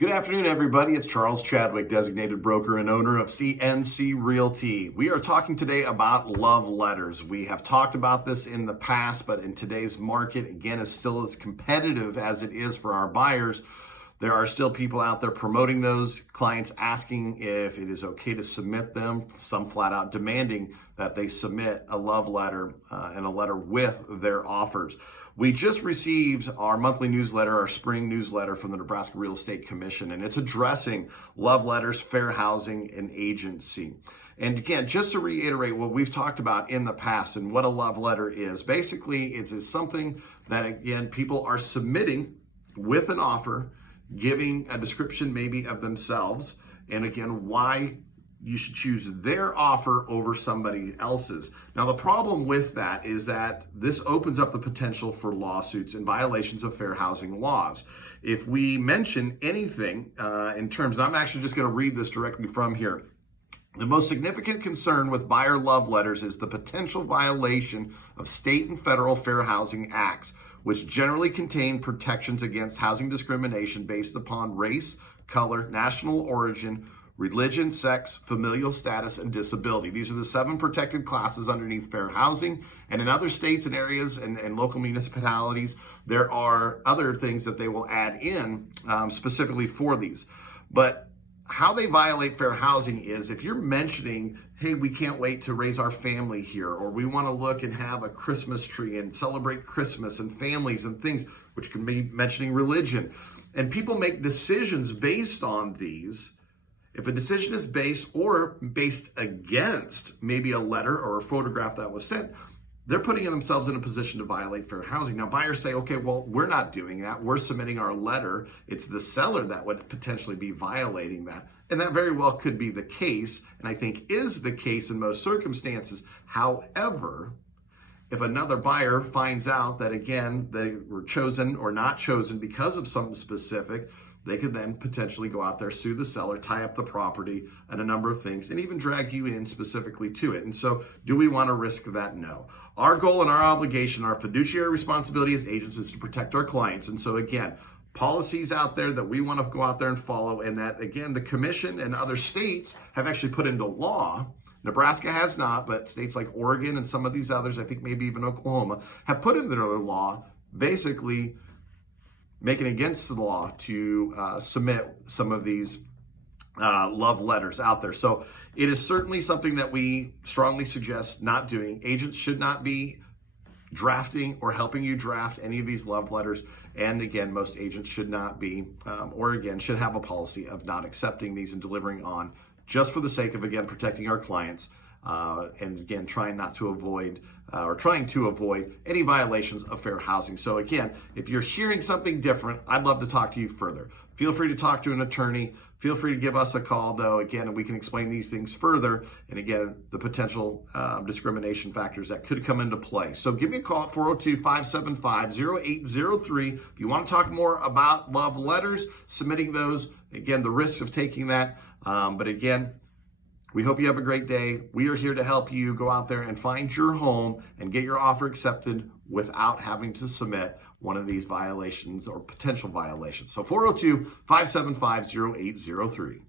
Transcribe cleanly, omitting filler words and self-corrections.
Good afternoon, everybody. It's Charles Chadwick, designated broker and owner of CNC Realty. We are talking today about love letters. We have talked about this in the past, but in today's market, again, is still as competitive as it is for our buyers. There are still people out there promoting those, clients asking if it is okay to submit them, some flat out demanding that they submit a love letter and a letter with their offers. We just received our monthly newsletter, our spring newsletter from the Nebraska Real Estate Commission, and it's addressing love letters, fair housing, and agency. And again, just to reiterate what we've talked about in the past and what a love letter is, basically it is something that, again, people are submitting with an offer, giving a description maybe of themselves, and again, why you should choose their offer over somebody else's. Now, the problem with that is that this opens up the potential for lawsuits and violations of fair housing laws. If we mention anything in terms, and I'm actually just going to read this directly from here. The most significant concern with buyer love letters is the potential violation of state and federal fair housing acts, which generally contain protections against housing discrimination based upon race, color, national origin, religion, sex, familial status, and disability. These are the 7 protected classes underneath fair housing. And in other states and areas and local municipalities, there are other things that they will add in specifically for these. But how they violate fair housing is if you're mentioning, hey, we can't wait to raise our family here, or we want to look and have a Christmas tree and celebrate Christmas and families and things, which can be mentioning religion. And people make decisions based on these. If a decision is based against maybe a letter or a photograph that was sent, they're putting themselves in a position to violate fair housing. Now, buyers say, okay, well, we're not doing that. We're submitting our letter. It's the seller that would potentially be violating that. And that very well could be the case, and I think is the case in most circumstances. However, if another buyer finds out that, again, they were chosen or not chosen because of something specific, they could then potentially go out there, sue the seller, tie up the property, and a number of things, and even drag you in specifically to it. And so do we want to risk that? No. Our goal and our obligation, our fiduciary responsibility as agents is to protect our clients. And so again, policies out there that we want to go out there and follow, and that, again, the commission and other states have actually put into law. Nebraska has not, but states like Oregon and some of these others, I think maybe even Oklahoma, have put into their law basically making against the law to submit some of these love letters out there. So it is certainly something that we strongly suggest not doing. Agents should not be drafting or helping you draft any of these love letters. And again, most agents should not be, or again, should have a policy of not accepting these and delivering on, just for the sake of, again, protecting our clients. And again, trying to avoid any violations of fair housing. So again, if you're hearing something different, I'd love to talk to you further. Feel free to talk to an attorney. Feel free to give us a call, though, again, and we can explain these things further. And again, the potential discrimination factors that could come into play. So give me a call at 402-575-0803. If you want to talk more about love letters, submitting those, again, the risks of taking that. But again, we hope you have a great day. We are here to help you go out there and find your home and get your offer accepted without having to submit one of these violations or potential violations. So 402-575-0803.